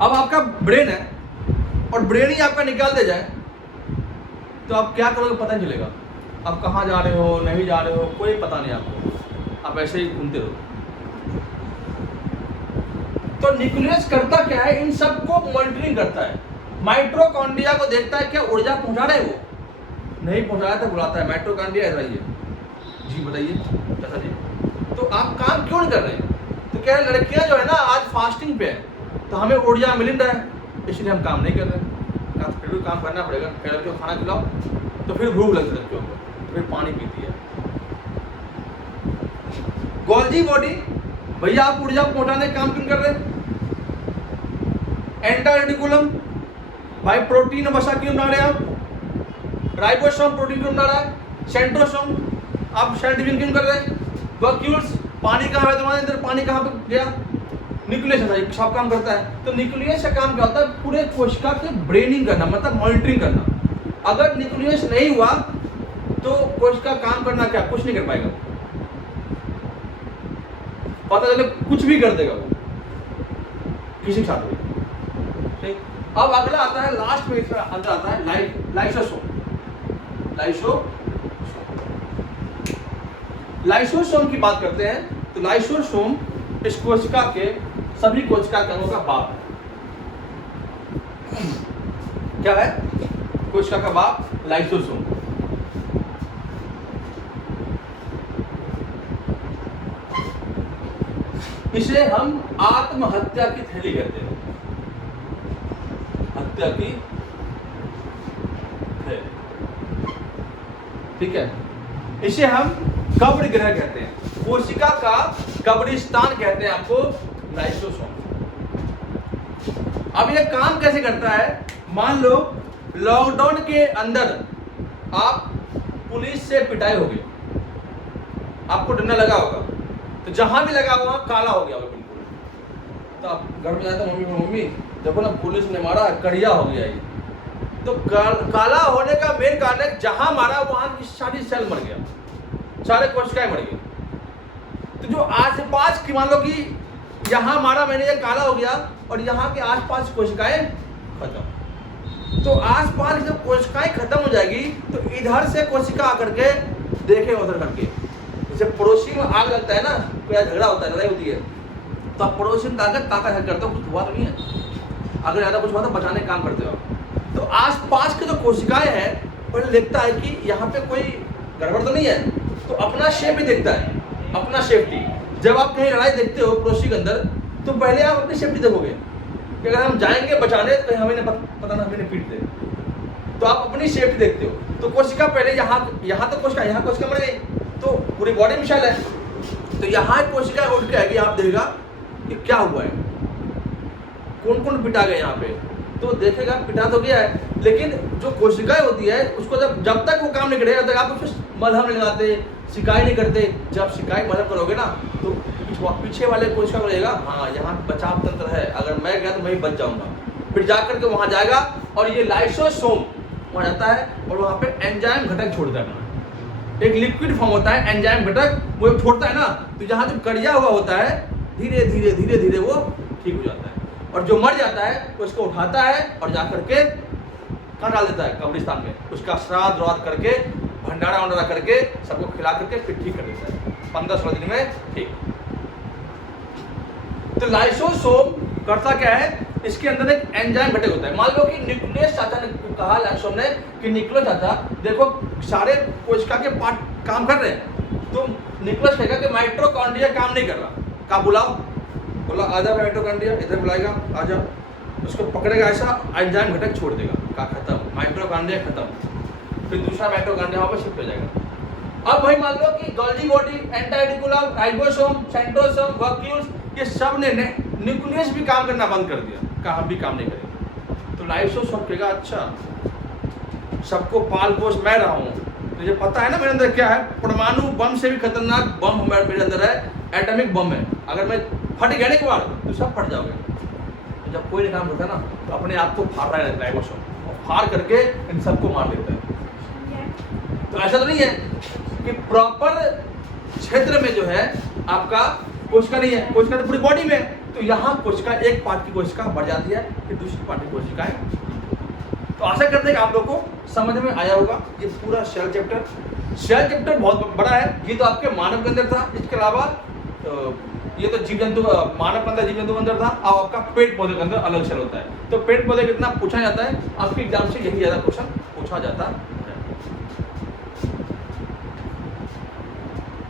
अब आपका ब्रेन है और ब्रेन ही आपका निकाल दे जाए तो आप क्या करोगे पता नहीं चलेगा। आप कहाँ जा रहे हो, नहीं जा रहे हो, कोई पता नहीं आपको, आप ऐसे ही घूमते रहो। तो न्यूक्लियस करता क्या है? इन सबको मॉनिटरिंग करता है। माइटोकॉन्ड्रिया को देखता है क्या ऊर्जा पहुंचा रहे वो, नहीं पहुंचा रहा तो बुलाता है माइटोकॉन्ड्रिया ऐसा ही है। जी बताइए ऐसा जी। तो आप काम क्यों नहीं कर रहे? तो कह रहे लड़कियां जो है ना आज फास्टिंग पे है, तो हमें ऊर्जा मिल रहा है, इसलिए हम काम नहीं कर रहे। फिर भी काम करना पड़ेगा। लड़कियों को खाना खिलाओ तो फिर भूख लगती है लड़कियों को, फिर पानी पीती है। गोल्जी बॉडी, भैया आप ऊर्जा पहुंचाने का काम क्यों कर रहे? एंटारेटिकुलम, भाई प्रोटीन वसा क्यों बना रहे हैं आप? राइबोसोम प्रोटीन क्यों बना रहा है? सेंट्रोसोम आप सेंट्रीन क्यों कर रहे हैं? वैक्यूल्स, पानी कहाँ है तुम्हारे अंदर, पानी कहाँ पे गया? न्यूक्लियस है सब काम करता है। तो न्यूक्लियस का काम क्या होता है? पूरे कोशिका के ब्रेनिंग करना, मतलब मॉनिटरिंग करना। अगर न्यूक्लियस नहीं हुआ तो कोशिका काम करना क्या, कुछ नहीं कर पाएगा। पता चले कुछ भी कर देगा वो किसी के साथ भी। ठीक। अब अगला आता है, लास्ट में अंदर आता है लाइसोसोम। लाइसोसोम की बात करते हैं तो लाइसोसोम इस कोशिका के सभी कोशिका अंगों का बाप है। क्या है? कोशिका का बाप लाइसोसोम। इसे हम आत्महत्या की थैली कहते हैं। हत्या की थैली, ठीक है। इसे हम कब्र गृह कहते हैं। कोशिका का कब्रिस्तान कहते हैं आपको लाइसोसोम। अब ये काम कैसे करता है? मान लो लॉकडाउन के अंदर आप पुलिस से पिटाई हो गई, आपको डंडा लगा होगा, तो जहां भी लगा हुआ काला हो गया बिल्कुल। तो आप घर में जाते मम्मी देखो ना पुलिस ने मारा, कड़िया हो गया ये। तो काला होने का मेन कारण है जहां मारा वहां की सारी सेल मर गया, सारे कोशिकाएं मर गई। तो जो आसपास की मान लो कि यहाँ मारा मैंने, ये काला हो गया और यहाँ के आसपास कोशिकाएं खत्म। तो आसपास जब कोशिकाएं खत्म हो जाएगी तो इधर से कोशिका आकर के देखे उधर करके, जैसे पड़ोसी में आग लगता है ना, कोई झगड़ा होता है, लड़ाई होती है, तो आप पड़ोसी में ताकत है करते हो, कुछ हुआ तो नहीं है। अगर ज़्यादा कुछ हुआ तो बचाने का काम करते हो। तो आसपास के जो कोशिकाएं हैं पहले देखता है कि यहाँ पे कोई गड़बड़ तो नहीं है, तो अपना शेप ही देखता है, अपना सेफ्टी। जब आप कहीं लड़ाई देखते हो पड़ोसी के अंदर, तो पहले आप अपनी सेफ्टी देखोगे कि अगर हम जाएंगे बचाने तो हमें पता ना हमें पीट दे, तो आप अपनी सेफ्टी देखते हो। तो कोशिका पहले यहाँ तो कोशिका, यहाँ कोशिका मर गई तो पूरी बॉडी में शैल है, तो यहाँ कोशिका उठ के आएगी, आप देखेगा कि क्या हुआ है, कौन कौन पिटा गए यहाँ पे, तो देखेगा पिटा तो गया है, लेकिन जो कोशिकाएं होती है उसको जब तक वो काम नहीं करेगा तब तक आप उसको मलहम नहीं लगाते, सिकाई नहीं करते। जब सिकाई मलहम करोगे ना तो पीछे वाले कोशिका को लगेगा हाँ यहाँ बचाव तंत्र है, अगर मैं गया तो मैं ही बच जाऊंगा, फिर जाकर के वहां जाएगा और ये लाइसोसोम वहां जाता है और वहां पे एंजाइम घटक छोड़ता है। एक लिक्विड फॉर्म होता है एंजाइम घटक, वो छोड़ता है ना, तो जहां जो कड़िया हुआ होता है धीरे धीरे धीरे धीरे वो ठीक हो जाता है। और जो मर जाता है उसको उठाता है और जाकर के कहाँ डाल देता है, कब्रिस्तान में। उसका श्राद्ध व्राद्ध करके भंडारा वंडारा करके सबको खिला करके फिर ठीक कर देता है 15-16 दिन में ठीक। तो लाइसोसोम करता क्या है, इसके अंदर एक एंजाइम घटक होता है। मान लो कि न्यूक्लियस चाचा ने कहा लाइसोसोम ने कि न्यूक्लियस चाचा देखो सारे कोशिका के पार्ट काम कर रहे हैं, तो न्यूक्लियस कहेगा कि माइटोकॉन्ड्रिया काम नहीं कर रहा, का बुलाओ, बोला आजा माइटोकॉन्ड्रिया, इधर बुलाएगा आजा, उसको पकड़ेगा ऐसा, एंजाइम घटक छोड़ देगा, का खत्म, माइटोकॉन्ड्रिया खत्म, फिर दूसरा माइटोकॉन्ड्रिया वहां पर शिफ्ट हो जाएगा। अब वही मान लो कि गोल्गी बॉडी, एंटाइडिकुलम, राइबोसोम, सेंट्रोसोम, वैक्यूल्स, ये सब ने न्यूक्लियस भी काम करना बंद कर दिया, कहा हम भी काम नहीं करेंगे। तो लाइसोसोम कहेगा अच्छा सबको पाल पोष मैं रहा हूँ, मुझे पता है ना मेरे अंदर क्या है, परमाणु बम से भी खतरनाक बम मेरे अंदर है, एटॉमिक बम है, अगर मैं फट गया एक बार तो सब फट जाओगे। तो जब कोई काम होता है ना तो अपने आप को फाड़ रहा है लाइसोसोम, और फाड़ करके इन सबको मार देता है। तो ऐसा तो नहीं है कि प्रॉपर क्षेत्र में जो है आपका कोशिका नहीं है, कोशिका तो पूरी बॉडी में, तो यहाँ कोशिका एक पार्ट की कोशिका बढ़ जाती है, फिर दूसरी पार्ट की कोशिकाएं। तो आशा करते हैं कि आप लोग को समझ में आया होगा ये पूरा सेल चैप्टर। सेल चैप्टर बहुत बड़ा है, ये तो आपके मानव के अंदर था, इसके अलावा ये तो जीव जंतु, मानव के अंदर जीव जंतु के अंदर था, और आपका पेड़ पौधे के अंदर अलग सेल होता है। तो पेड़ पौधे कितना पूछा जाता है आपके एग्जाम से, यही ज्यादा क्वेश्चन पूछा जाता है।